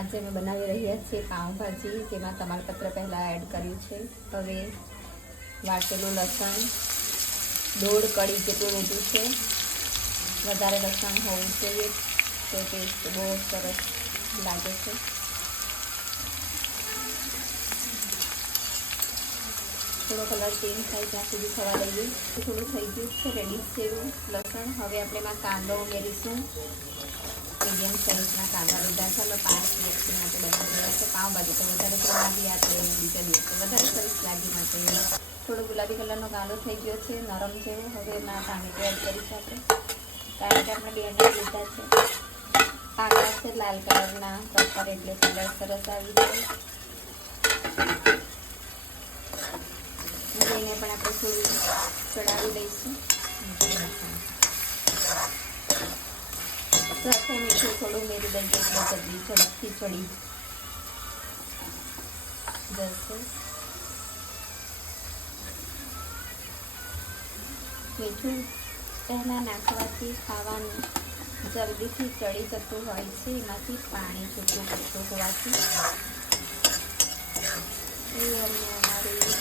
આજે અમે બનાવી રહ્યા છીએ પાઉંભાજી, જેમાં તમાલપત્ર પહેલાં એડ કર્યું છે. હવે વાટેલું લસણ 1.5 કળી જેટલું લીધું છે. વધારે લસણ હોવું જોઈએ તો ટેસ્ટ બહુ સરસ લાગે છે. થોડો કલર ચેન્જ થાય ત્યાં સુધી થવા દઈએ. થોડું થઈ ગયું છે રેડી છે એવું લસણ. હવે આપણે એમાં કાંદો ઉમેરીશું. મીડિયમ સાઇઝના કાંદા લીધા છે. અમે 5 વ્યક્તિ માટે બનાવી રહ્યા છે પાઉંભાજી, તો વધારે લાગી આપણે બીજા દિવસે વધારે સરસ લાગી માટે. થોડો ગુલાબી કલરનો કાંદો થઈ ગયો છે, નરમ જેવો. હવે એમાં ટામેટું એડ કરીશું આપણે. ટામેટા આપણે 2 લીધા છે. પાકા છે લાલ કલરના પ્રોપર, એટલે કલર સરસ આવી જાય. એને પણ આપણે થોડું ચડાવી દઈશું. સાથે મીઠું થોડું ઉમેરી દઈએ એટલે જલ્દી ઝડપથી ચડી જશે. મીઠું પહેલાં નાખવાથી ખાવાનું જલ્દીથી ચડી જતું હોય છે. એમાંથી પાણી છૂટું પડતું હોવાથી એ અમને અમારી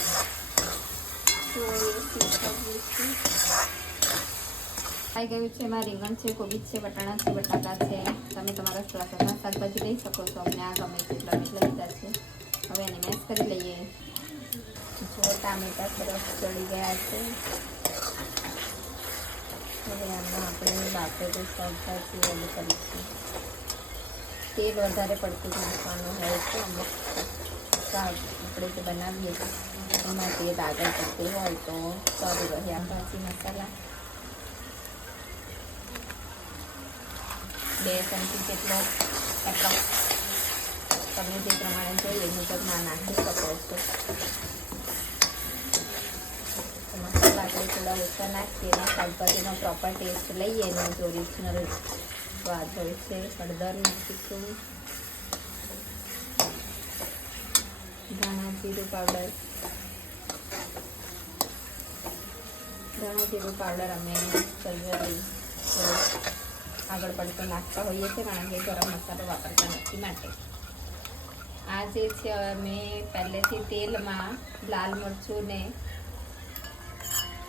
આવી ગયું છે. એમાં રીંગણ છે, કોબીજ છે, વટાણા છે, બટાકા છે. તમે તમારા સ્વાદના શાકભાજી લઈ શકો છો. અમને આ ગમે તેટલા લીધા છે. હવે એને મેશ કરી લઈએ. જો ટામેટા સરસ ચડી ગયા છે. હવે આમાં આપણે બાફેલું શાકભાજી એડ કરીશું. તેલ વધારે પડતું નાખવાનું હોય છે. અમુક શાક આપણે જે બનાવીએ એમાં તેલ આગળ પડતું હોય તો સારું રહે. આ ભાજી મસાલા 2 ચમચી જેટલો એપ્રોક્સ તમે જે પ્રમાણે જોઈએ એ મુજબ નાખી શકો છો. મસાલા આપણે થોડા ઓછા નાખીએ અને શાકભાજીનો પ્રોપર ટેસ્ટ લઈએ એનો જે ઓરિજિનલ સ્વાદ હોય છે. હળદર નાખીશું, ધાણા જીરું પાવડર. ધાણા જીરું પાવડર અમે જલ્દી આગળ પડતો નાખતા હોઈએ છીએ, કારણ કે ગરમ મસાલો વાપરતા નથી માટે. આ જે છે અમે પહેલેથી તેલમાં લાલ મરચુંને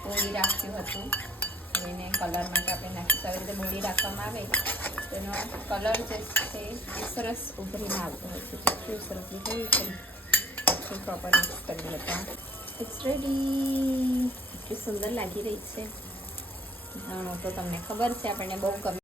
બોળી રાખ્યું હતું. એને કલર માટે આપણે નાખીશું. આવી રીતે બોળી રાખવામાં આવે તો એનો કલર જે છે એ સરસ ઉભરીને આવતો હોય છે. જેટલું સરસ નીકળ્યું છે પ્રોપર મિક્સ કરી લેતા. It's ready. એટલી સુંદર લાગી રહી છે. તો તમને ખબર છે આપણને બહુ ગમે